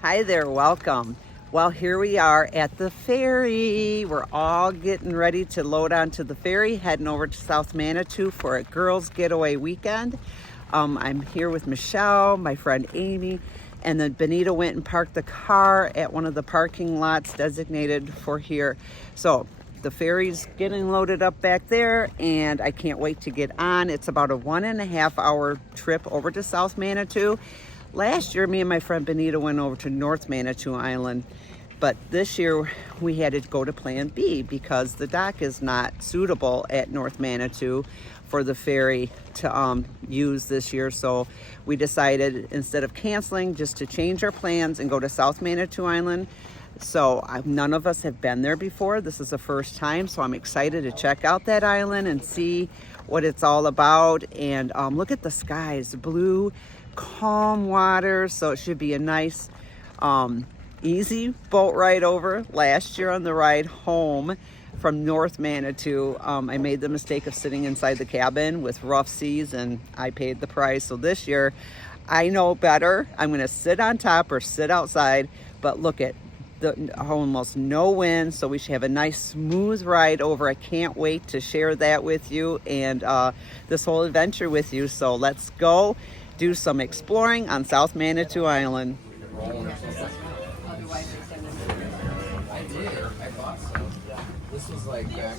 Hi there, welcome. Well, here we are at the ferry. We're all getting ready to load onto the ferry, heading over to South Manitou for a girls' getaway weekend. I'm here with Michelle, my friend Amy, and then Benita went and parked the car at one of the parking lots designated for here. So the ferry's getting loaded up back there, and I can't wait to get on. It's about a 1.5 hour trip over to South Manitou. Last year, me and my friend Benita went over to North Manitou Island, but this year we had to go to Plan B because the dock is not suitable at North Manitou for the ferry to use this year. So we decided, instead of canceling, just to change our plans and go to South Manitou Island. So none of us have been there before. This is the first time, so I'm excited to check out that island and see what it's all about. And look at the skies, blue, calm water. So it should be a nice, easy boat ride over. Last year on the ride home from North Manitou, I made the mistake of sitting inside the cabin with rough seas, and I paid the price. So this year, I know better. I'm going to sit on top or sit outside, but look at almost no wind, so we should have a nice smooth ride over. I can't wait to share that with you and this whole adventure with you. So let's go do some exploring on South Manitou Island. I did. I thought so. This was like back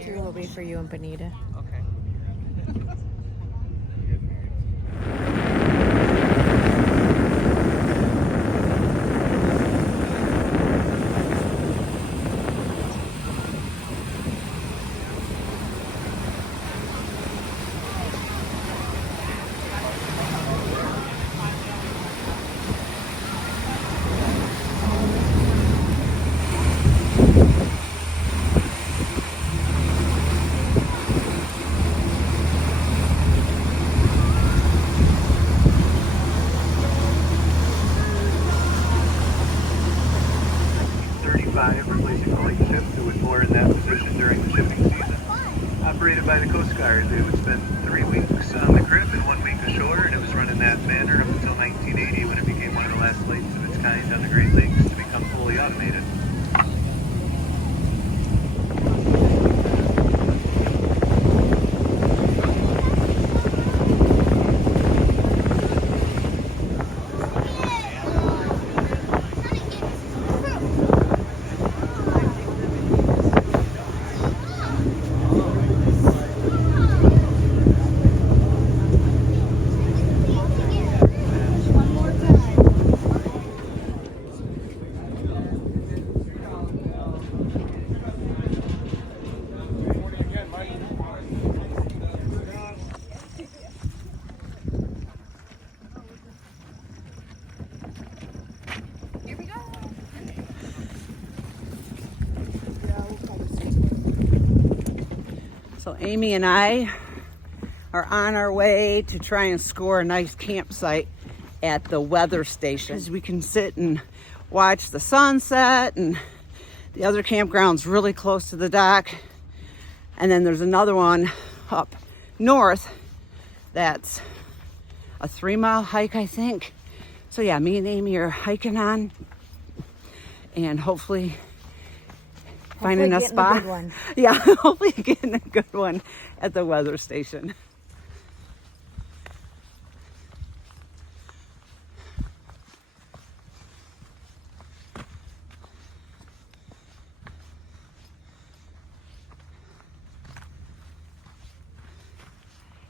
Here will be for you and Benita. Okay. Replacing rolling ships that would moor in that position during the shipping season. Operated by the Coast Guard, they would spend 3 weeks on the Crib and 1 week ashore, and it was run in that manner up until 1980, when it became one of the last flights of its kind on the Great Lakes to become fully automated. So Amy and I are on our way to try and score a nice campsite at the weather station. We can sit and watch the sunset, and the other campground's really close to the dock. And then there's another one up north that's a 3-mile hike, I think. So yeah, me and Amy are hiking on and hopefully finding a spot. A good one. Yeah, hopefully getting a good one at the weather station.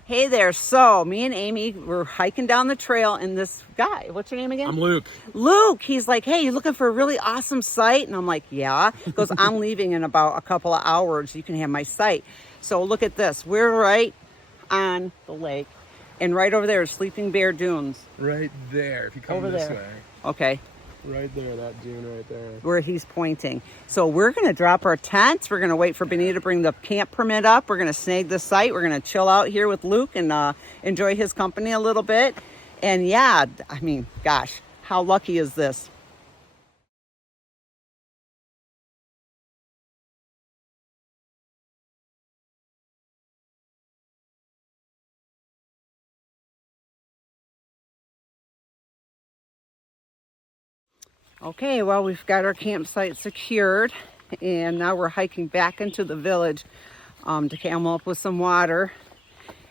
Hey there, so me and Amy were hiking down the trail, and this guy, what's your name again? I'm Luke. Luke, he's like, hey, you looking for a really awesome site? And I'm like, yeah. He goes, I'm leaving in about a couple of hours. You can have my site. So look at this. We're right on the lake, and right over there is Sleeping Bear Dunes. Right there, if you come Over this there. way. Okay. Right there, that dune right there. where he's pointing. So we're going to drop our tents. We're going to wait for Benita to bring the camp permit up. We're going to snag the site. We're going to chill out here with Luke and enjoy his company a little bit. And yeah, I mean, gosh, how lucky is this? Okay, well, we've got our campsite secured, and now we're hiking back into the village to come up with some water.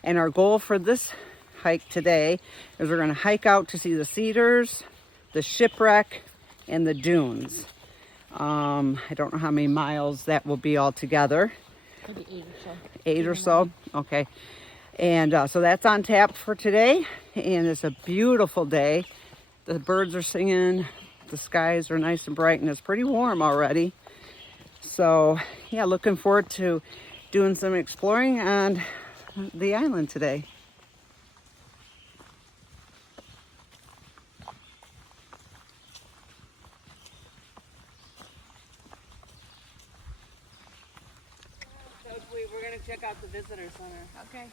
And our goal for this hike today is we're going to hike out to see the cedars, the shipwreck, and the dunes. I don't know how many miles that will be all together. Maybe 8 or so. 8 or so? Okay. And so that's on tap for today, and it's a beautiful day. The birds are singing. The skies are nice and bright, and it's pretty warm already. So yeah, looking forward to doing some exploring on the island today. We're going to check out the visitor center. Okay.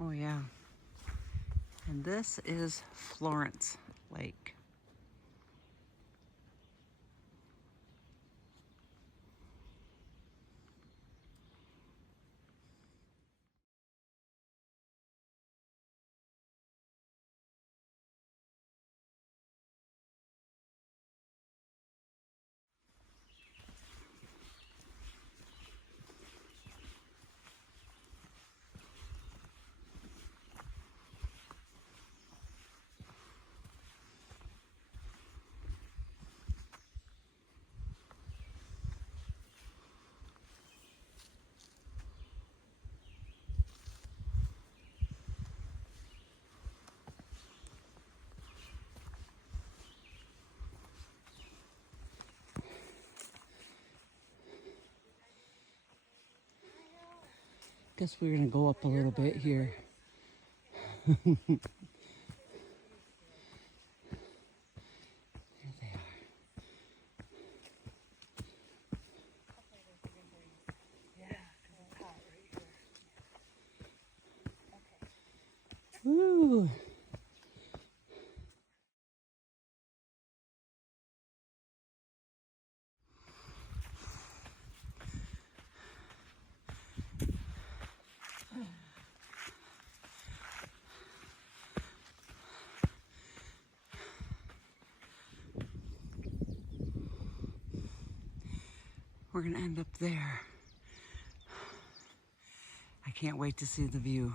Oh yeah. And this is Florence Lake. Guess we're gonna go up a little bit here. There they are. Woo! We're gonna end up there. I can't wait to see the view.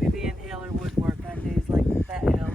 Maybe the inhaler would work on days like that hill.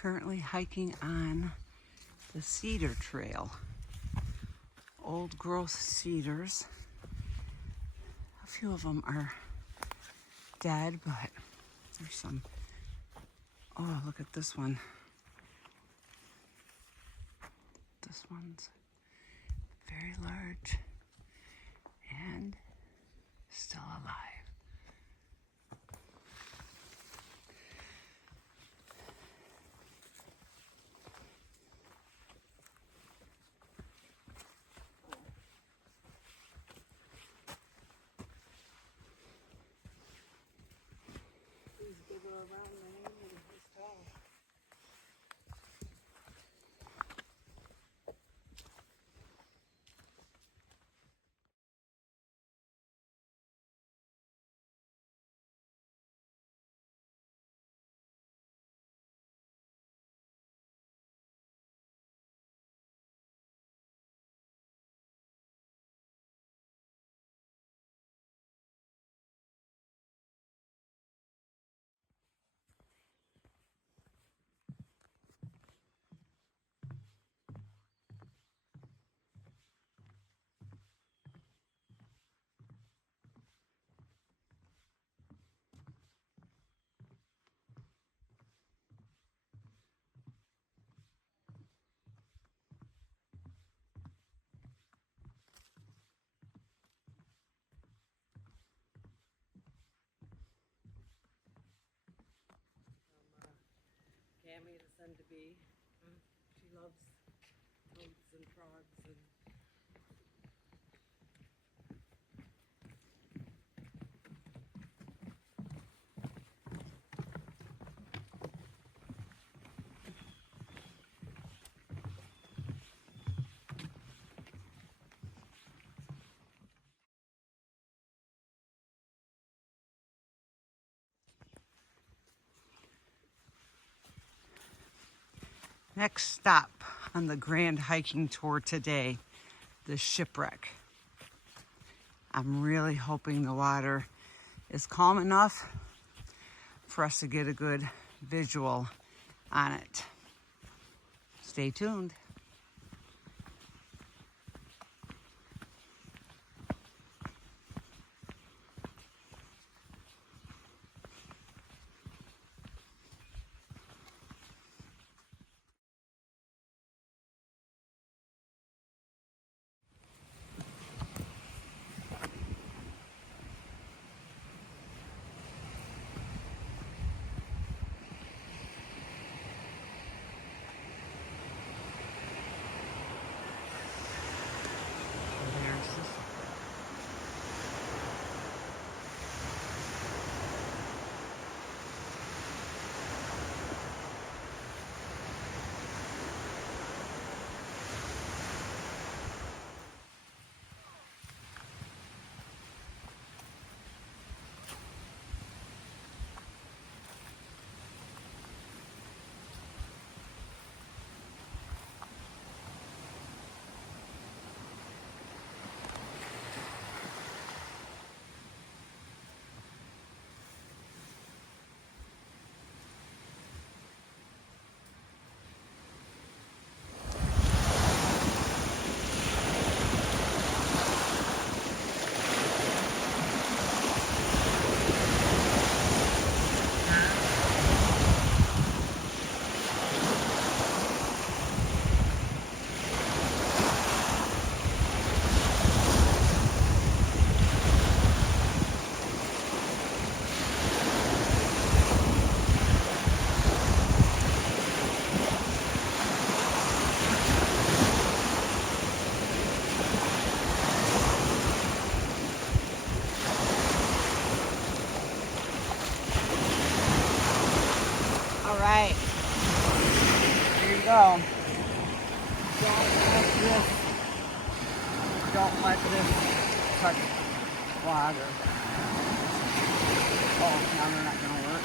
Currently hiking on the cedar trail. Old growth cedars. A few of them are dead, but there's some. Oh, look at this one. This one's very large and still alive. Cammy, the son to be. She loves toads and frogs and Next stop on the grand hiking tour today, the shipwreck. I'm really hoping the water is calm enough for us to get a good visual on it. Stay tuned. right. Here you go. Don't let this touch water. Oh, now they're not going to work.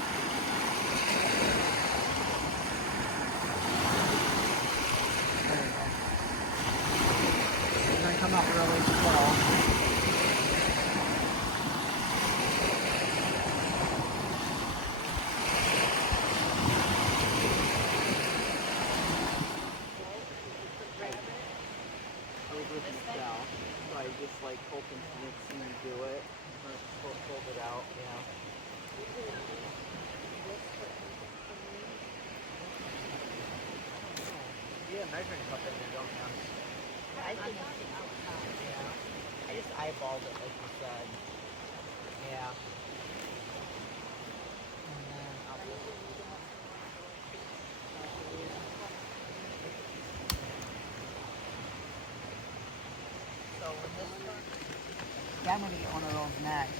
There you go. They're going to come up really slow. So I just like open it and do it. Fold it out, yeah. Yeah, measuring cup in there, don't you? I think yeah. I just eyeballed it like you said. Yeah. And then I'll just so when this turns, yeah, I'm gonna get one of those next.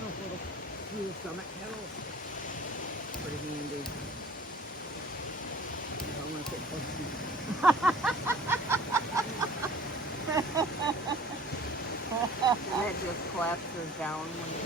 Those little smooth stomach kettles. Pretty handy. I want to get close to you. And it just collapses down when you...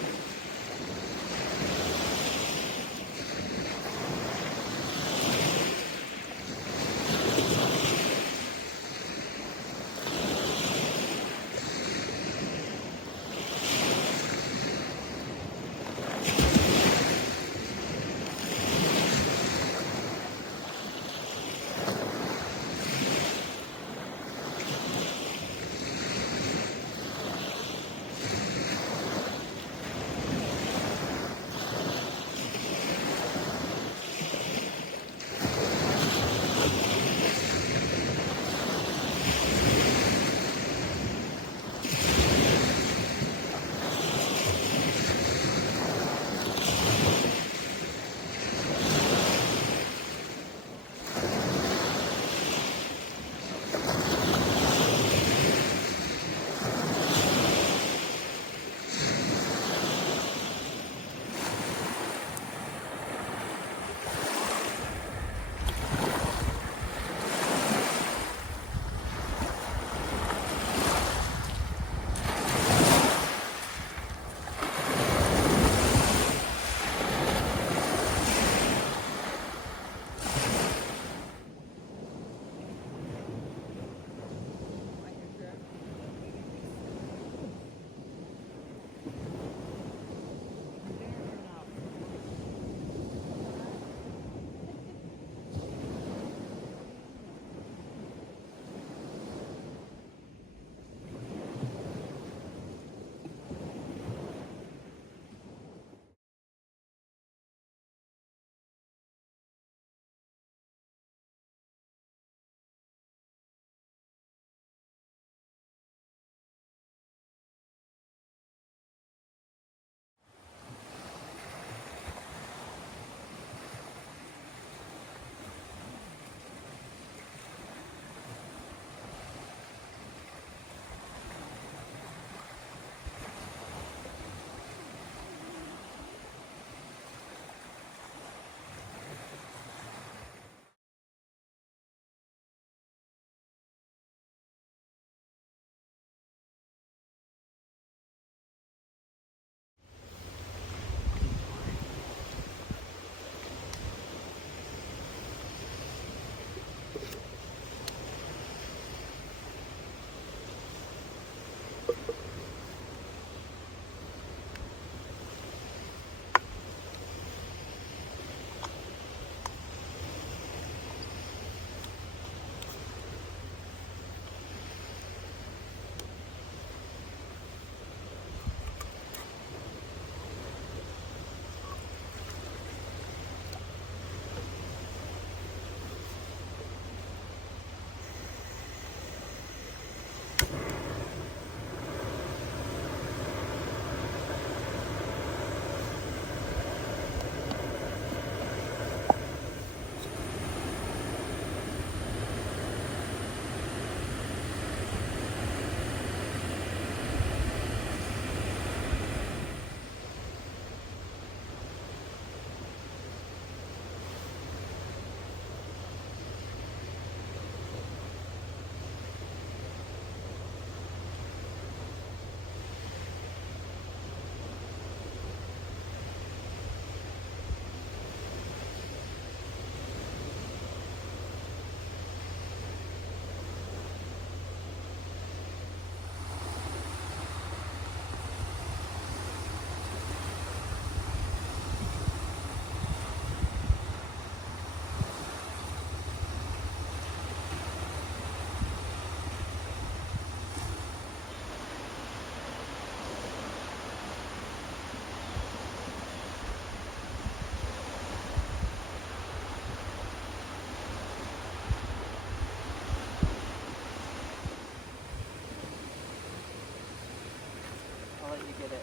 You get it.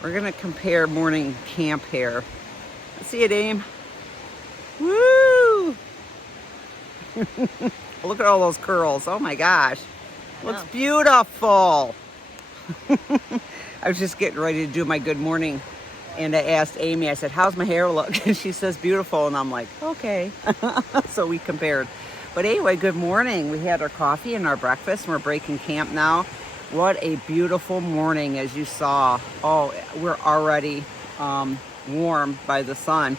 We're gonna compare morning camp here. See it, Aim? Woo! Look at all those curls. Oh my gosh. Looks beautiful. I was just getting ready to do my good morning. And I asked Amy, I said, how's my hair look? And she says, beautiful. And I'm like, okay. So we compared. But anyway, good morning. We had our coffee and our breakfast, and we're breaking camp now. What a beautiful morning, as you saw. Oh, we're already warm by the sun.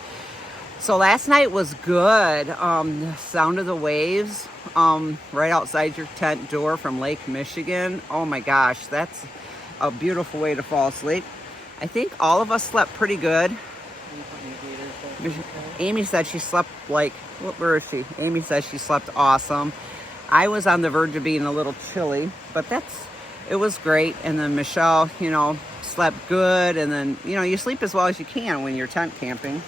So last night was good. The sound of the waves right outside your tent door from Lake Michigan. Oh my gosh, that's a beautiful way to fall asleep. I think all of us slept pretty good. Amy said she slept like, where is she? Amy says she slept awesome. I was on the verge of being a little chilly, but it was great. And then Michelle, slept good. And then, you sleep as well as you can when you're tent camping.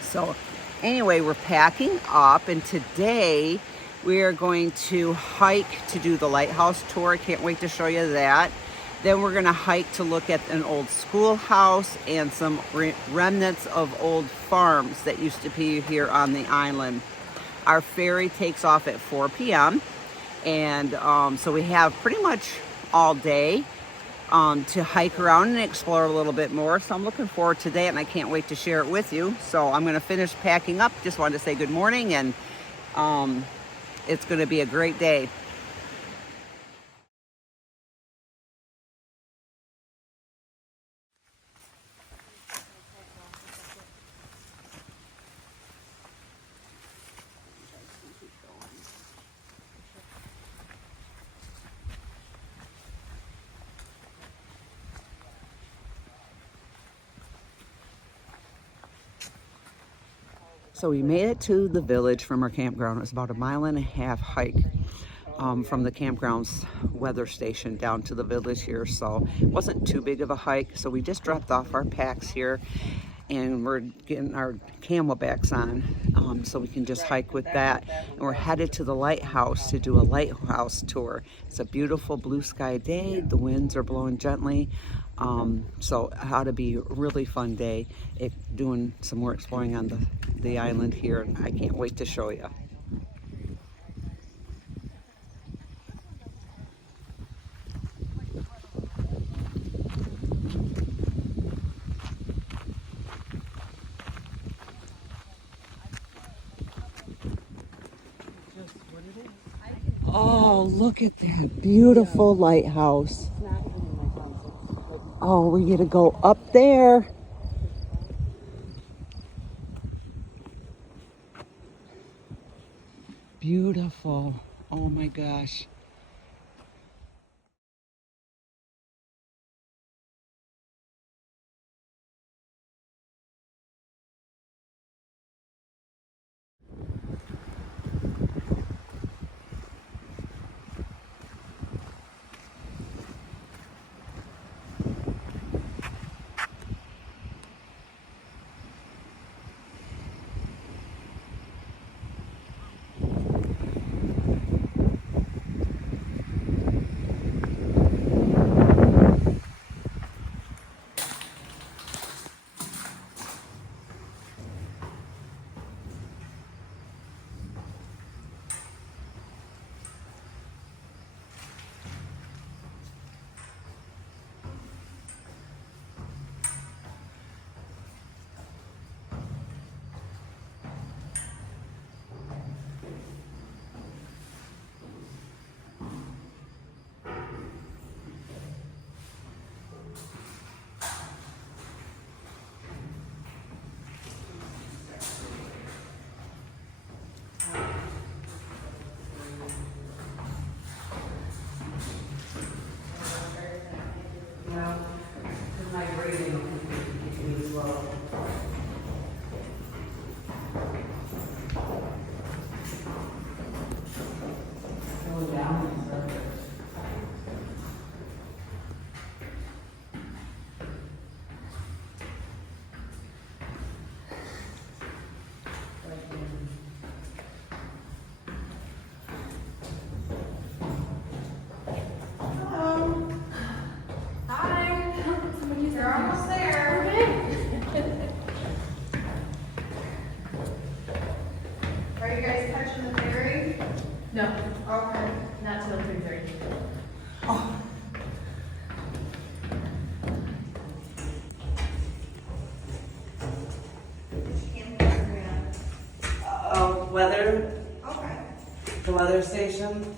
So anyway, we're packing up, and today we are going to hike to do the Lighthouse tour. I can't wait to show you that. Then we're gonna hike to look at an old schoolhouse and some remnants of old farms that used to be here on the island. Our ferry takes off at 4 p.m. And so we have pretty much all day to hike around and explore a little bit more. So I'm looking forward to that, and I can't wait to share it with you. So I'm gonna finish packing up. Just wanted to say good morning, and it's gonna be a great day. So we made it to the village from our campground. It was about a 1.5 mile hike from the campgrounds weather station down to the village here. So it wasn't too big of a hike. So we just dropped off our packs here, and we're getting our camelbacks on so we can just hike with that. And we're headed to the lighthouse to do a lighthouse tour. It's a beautiful blue sky day. The winds are blowing gently. So it ought to be a really fun day doing some more exploring on the island here. And I can't wait to show you. Oh, look at that beautiful lighthouse. Oh, we get to go up there. Beautiful. Oh my gosh. Yeah, because my breathing will keep me slow. Go down. You're almost there. Are you guys catching the ferry? No, Okay. not till 3:30. Weather, Okay. the weather station.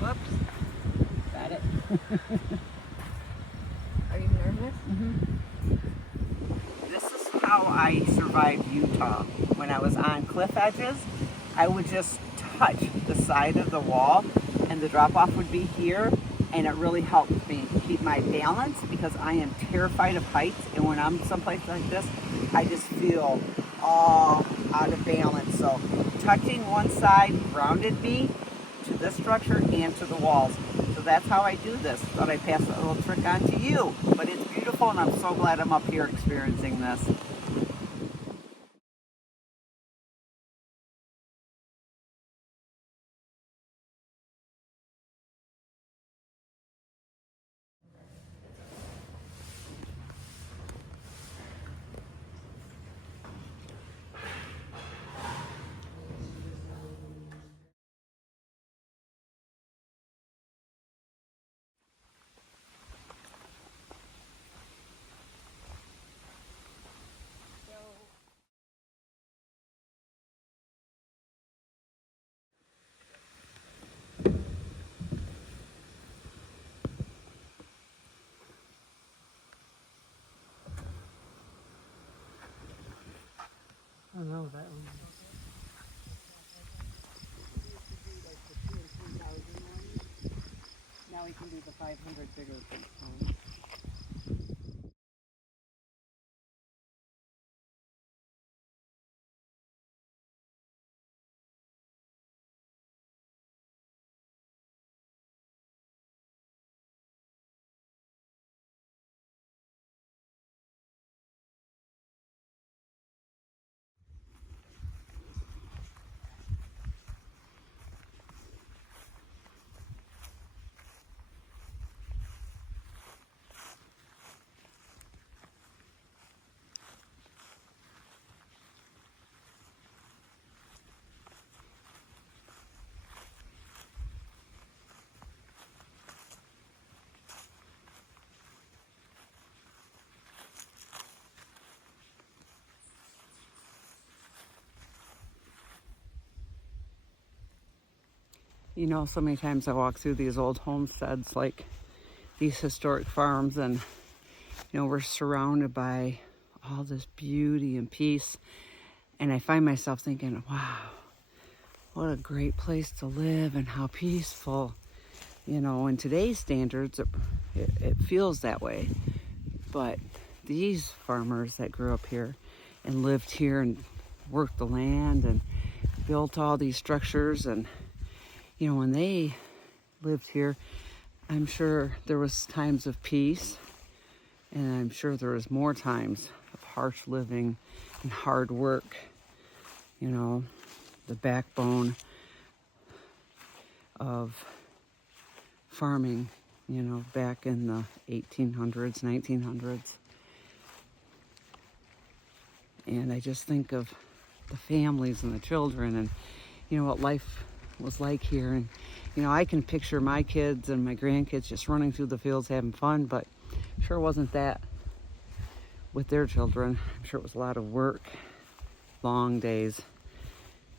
Whoops. Got it. Are you nervous? This is how I survived Utah. When I was on cliff edges, I would just touch the side of the wall and the drop off would be here, and it really helped me keep my balance because I am terrified of heights, and when I'm someplace like this, I just feel all out of balance. So touching one side grounded me to this structure and to the walls. So that's how I do this. Thought I'd pass that little trick on to you. But it's beautiful, and I'm so glad I'm up here experiencing this. I don't know that one. Now we can do the 500 bigger one. You know, so many times I walk through these old homesteads, like these historic farms, and, you know, we're surrounded by all this beauty and peace. And I find myself thinking, wow, what a great place to live and how peaceful. You know, in today's standards, it feels that way. But these farmers that grew up here and lived here and worked the land and built all these structures, and, you know, when they lived here, I'm sure there was times of peace, And I'm sure there was more times of harsh living and hard work, you know, the backbone of farming, you know, back in the 1800s, 1900s. And I just think of the families and the children and, you know, what life was like here. And, you know, I can picture my kids and my grandkids just running through the fields having fun, but sure wasn't that with their children. I'm sure it was a lot of work, long days.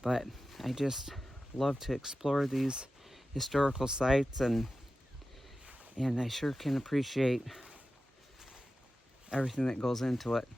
But I just love to explore these historical sites, and I sure can appreciate everything that goes into it.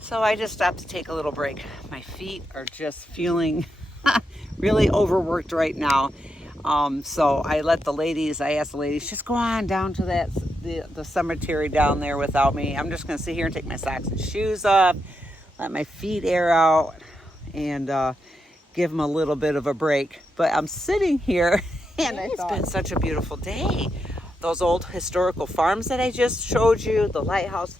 So I just stopped to take a little break. My feet are just feeling really overworked right now. So I asked the ladies, just go on down to the cemetery down there without me. I'm just gonna sit here and take my socks and shoes off, let my feet air out, and give them a little bit of a break. But I'm sitting here and it's been such a beautiful day. Those old historical farms that I just showed you, the lighthouse,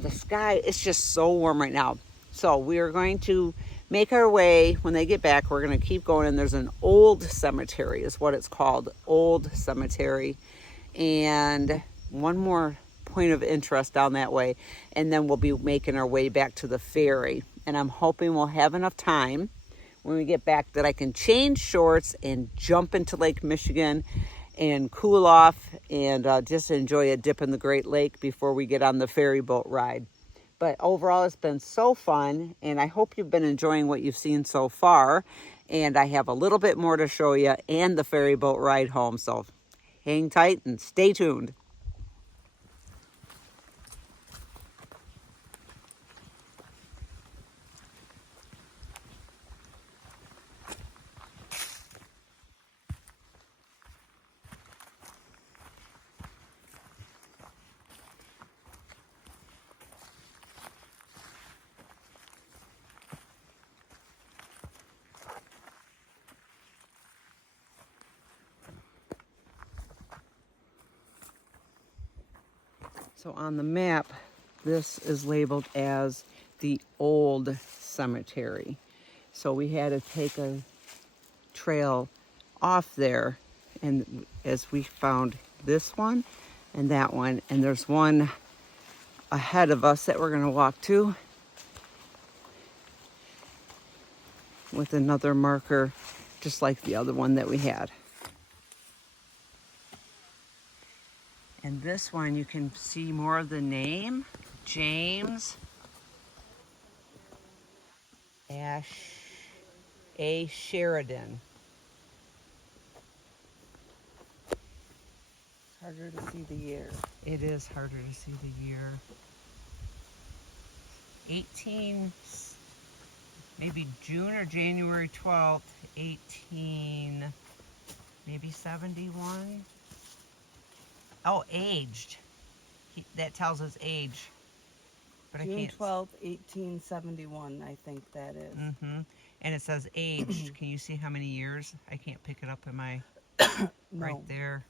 the sky, it's just so warm right now. So we are going to make our way. When they get back, we're going to keep going, and there's an old cemetery is what it's called, old cemetery, and one more point of interest down that way, and then we'll be making our way back to the ferry. And I'm hoping we'll have enough time when we get back that I can change shorts and jump into Lake Michigan and cool off and just enjoy a dip in the Great Lake before we get on the ferry boat ride. But overall, it's been so fun, and I hope you've been enjoying what you've seen so far. And I have a little bit more to show you and the ferry boat ride home, so hang tight and stay tuned. So on the map, this is labeled as the old cemetery. So we had to take a trail off there, and as we found this one and that one, and there's one ahead of us that we're going to walk to with another marker just like the other one that we had. And this one, you can see more of the name, James A. Sheridan. Harder to see the year. It is harder to see the year. 18, maybe June or January 12th, 18, maybe 71. Oh, aged. That tells us age. But June I can't. 12th, 1871, I think that is. Mm-hmm. And it says aged. Can you see how many years? I can't pick it up in my No. right there.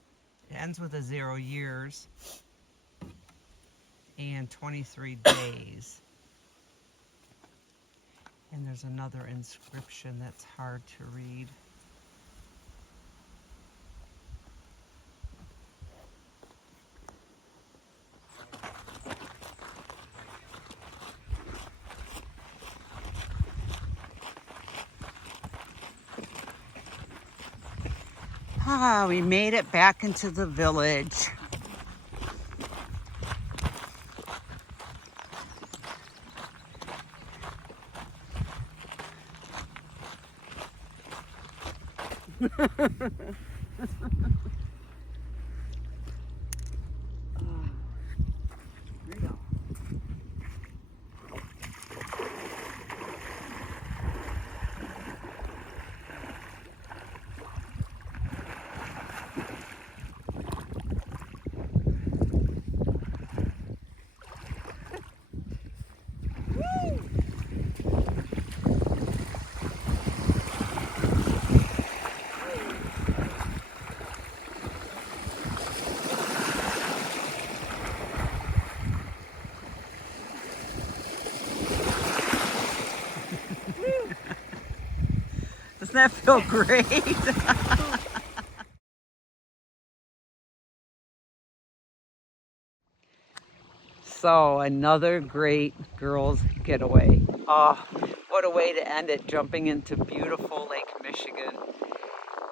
It ends with a 0 years and 23 days. And there's another inscription that's hard to read. Ah, we made it back into the village. Here you go. Doesn't that feel great? So another great girls getaway. Oh, what a way to end it, jumping into beautiful Lake Michigan.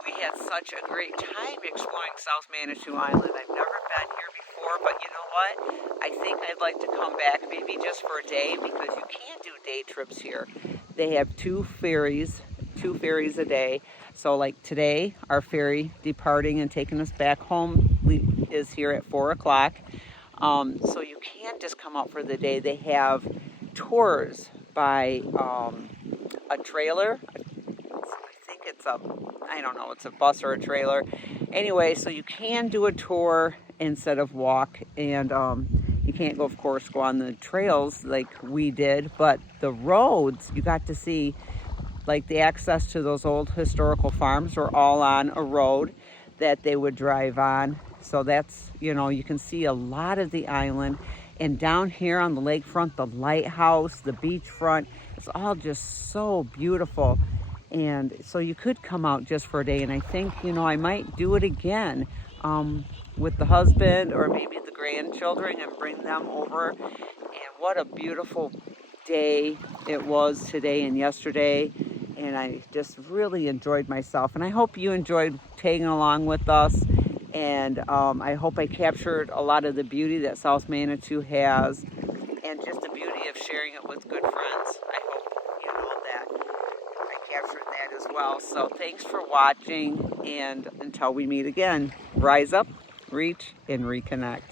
We had such a great time exploring South Manitou Island. I've never been here before, but you know what? I think I'd like to come back maybe just for a day because you can't do day trips here. They have two ferries a day. So like today, our ferry departing and taking us back home is here at 4 o'clock. So you can't just come out for the day. They have tours by a trailer. I think it's it's a bus or a trailer. Anyway, so you can do a tour instead of walk, and you can't go, of course, go on the trails like we did, but the roads, you got to see, like the access to those old historical farms were all on a road that they would drive on. So that's, you can see a lot of the island. And down here on the lakefront, the lighthouse, the beachfront, it's all just so beautiful. And so you could come out just for a day. And I think, I might do it again with the husband or maybe the grandchildren and bring them over. And what a beautiful day it was today and yesterday. And I just really enjoyed myself. And I hope you enjoyed tagging along with us. And I hope I captured a lot of the beauty that South Manitou has and just the beauty of sharing it with good friends. I hope that I captured that as well. So thanks for watching, and until we meet again, rise up, reach, and reconnect.